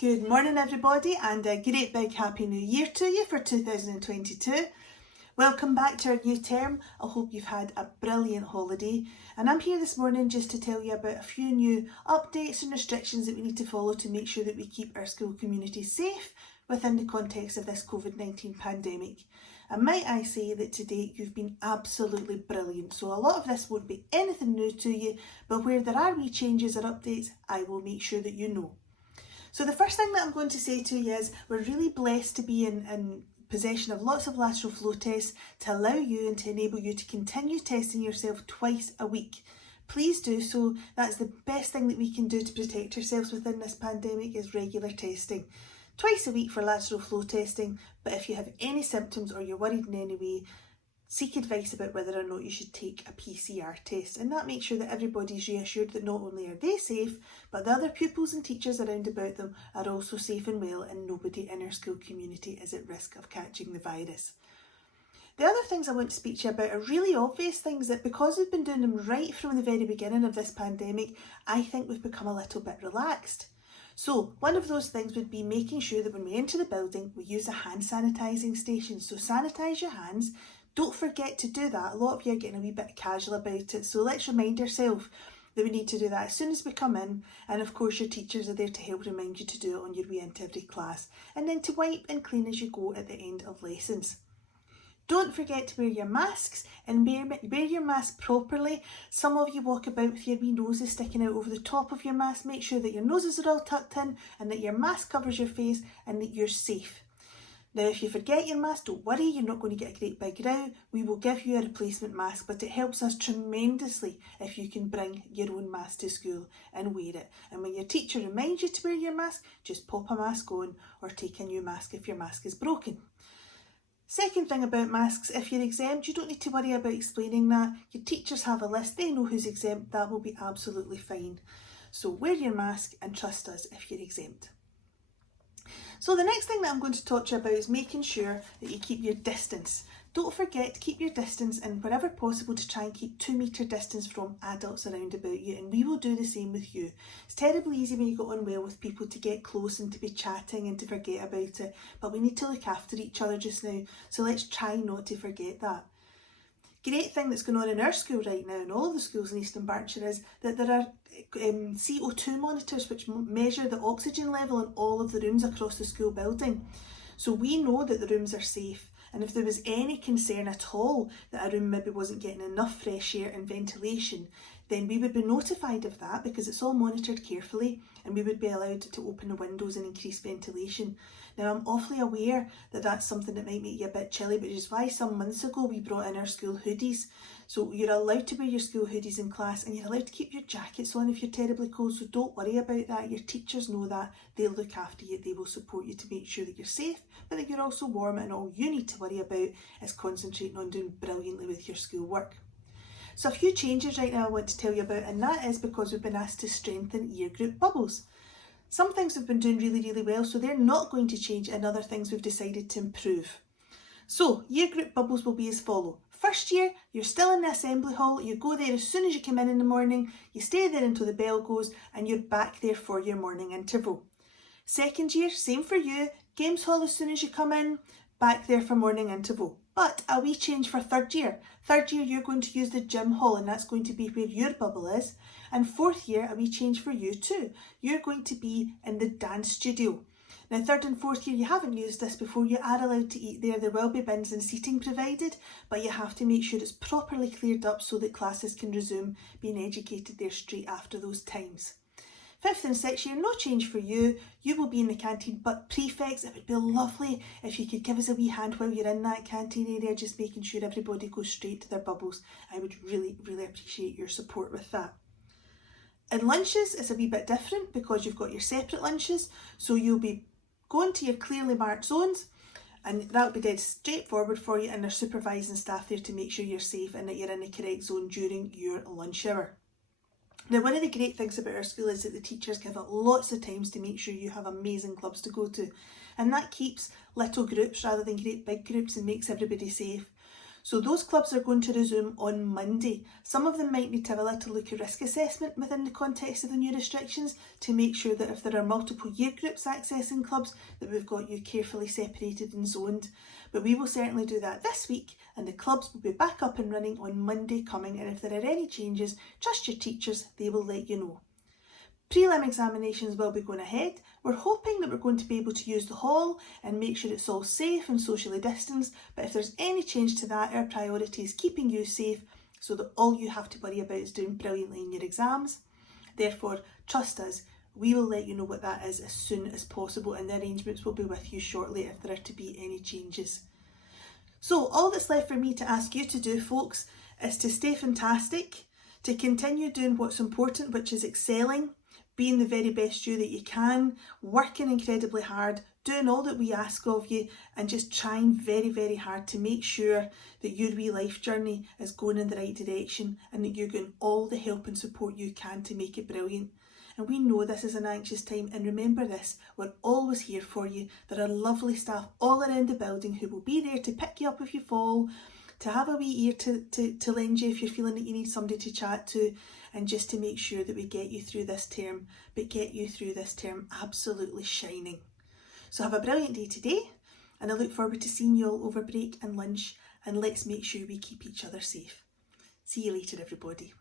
Good morning everybody, and a great big happy new year to you for 2022. Welcome back to our new term. I hope you've had a brilliant holiday, and I'm here this morning just to tell you about a few new updates and restrictions that we need to follow to make sure that we keep our school community safe within the context of this COVID-19 pandemic. And might I say that today you've been absolutely brilliant. So a lot of this won't be anything new to you, but where there are wee changes or updates, I will make sure that you know. So the first thing that I'm going to say to you is we're really blessed to be in possession of lots of lateral flow tests to allow you and to enable you to continue testing yourself twice a week. Please do so. That's the best thing that we can do to protect ourselves within this pandemic is regular testing. Twice a week for lateral flow testing, but if you have any symptoms or you're worried in any way, seek advice about whether or not you should take a PCR test, and that makes sure that everybody's reassured that not only are they safe, but the other pupils and teachers around about them are also safe and well, and nobody in our school community is at risk of catching the virus. The other things I want to speak to you about are really obvious things that, because we've been doing them right from the very beginning of this pandemic, I think we've become a little bit relaxed. So one of those things would be making sure that when we enter the building, we use a hand sanitising station. So sanitise your hands. Don't forget to do that. A lot of you are getting a wee bit casual about it, so let's remind ourselves that we need to do that as soon as we come in, and of course your teachers are there to help remind you to do it on your way into every class, and then to wipe and clean as you go at the end of lessons. Don't forget to wear your masks, and wear your mask properly. Some of you walk about with your wee noses sticking out over the top of your mask. Make sure that your noses are all tucked in and that your mask covers your face and that you're safe. Now, if you forget your mask, don't worry, you're not going to get a great big row. We will give you a replacement mask, but it helps us tremendously if you can bring your own mask to school and wear it. And when your teacher reminds you to wear your mask, just pop a mask on or take a new mask if your mask is broken. Second thing about masks, if you're exempt, you don't need to worry about explaining that. Your teachers have a list, they know who's exempt, that will be absolutely fine. So wear your mask and trust us if you're exempt. So the next thing that I'm going to talk to you about is making sure that you keep your distance. Don't forget to keep your distance, and wherever possible to try and keep 2 metre distance from adults around about you, and we will do the same with you. It's terribly easy when you get on well with people to get close and to be chatting and to forget about it, but we need to look after each other just now, so let's try not to forget that. Great thing that's going on in our school right now, and all of the schools in East Berkshire, is that there are CO2 monitors which measure the oxygen level in all of the rooms across the school building. So we know that the rooms are safe, and if there was any concern at all that a room maybe wasn't getting enough fresh air and ventilation, then we would be notified of that because it's all monitored carefully, and we would be allowed to open the windows and increase ventilation. Now, I'm awfully aware that that's something that might make you a bit chilly, which is why some months ago we brought in our school hoodies. So you're allowed to wear your school hoodies in class, and you're allowed to keep your jackets on if you're terribly cold, so don't worry about that. Your teachers know that. They'll look after you. They will support you to make sure that you're safe, but that you're also warm, and all you need to worry about is concentrating on doing brilliantly with your schoolwork. So a few changes right now I want to tell you about, and that is because we've been asked to strengthen year group bubbles. Some things have been doing really well, so they're not going to change, and other things we've decided to improve. So year group bubbles will be as follow. First year, you're still in the assembly hall, you go there as soon as you come in the morning, you stay there until the bell goes, and you're back there for your morning interval. Second year, same for you, games hall as soon as you come in, back there for morning interval. But a wee change for third year. Third year, you're going to use the gym hall, and that's going to be where your bubble is. And fourth year, a wee change for you too. You're going to be in the dance studio. Now, third and fourth year, you haven't used this before, you are allowed to eat there. There will be bins and seating provided, but you have to make sure it's properly cleared up so that classes can resume being educated there straight after those times. Fifth and sixth year, no change for you. You will be in the canteen, but prefects, it would be lovely if you could give us a wee hand while you're in that canteen area, just making sure everybody goes straight to their bubbles. I would really appreciate your support with that. In lunches, it's a wee bit different because you've got your separate lunches, so you'll be going to your clearly marked zones, and that'll be dead straightforward for you, and there's supervising staff there to make sure you're safe and that you're in the correct zone during your lunch hour. Now, one of the great things about our school is that the teachers give it lots of times to make sure you have amazing clubs to go to, and that keeps little groups rather than great big groups and makes everybody safe. So those clubs are going to resume on Monday. Some of them might need to have a little look at risk assessment within the context of the new restrictions to make sure that if there are multiple year groups accessing clubs, that we've got you carefully separated and zoned. But we will certainly do that this week, and the clubs will be back up and running on Monday coming, and if there are any changes, trust your teachers, they will let you know. Prelim examinations will be going ahead. We're hoping that we're going to be able to use the hall and make sure it's all safe and socially distanced, but if there's any change to that, our priority is keeping you safe so that all you have to worry about is doing brilliantly in your exams. Therefore, trust us, we will let you know what that is as soon as possible, and the arrangements will be with you shortly if there are to be any changes. So all that's left for me to ask you to do, folks, is to stay fantastic, to continue doing what's important, which is excelling, being the very best you that you can, working incredibly hard, doing all that we ask of you, and just trying very, very hard to make sure that your wee life journey is going in the right direction and that you're getting all the help and support you can to make it brilliant. And we know this is an anxious time, and remember this, we're always here for you. There are lovely staff all around the building who will be there to pick you up if you fall, to have a wee ear to lend you if you're feeling that you need somebody to chat to, and just to make sure that we get you through this term, but get you through this term absolutely shining. So have a brilliant day today, and I look forward to seeing you all over break and lunch, and let's make sure we keep each other safe. See you later, everybody.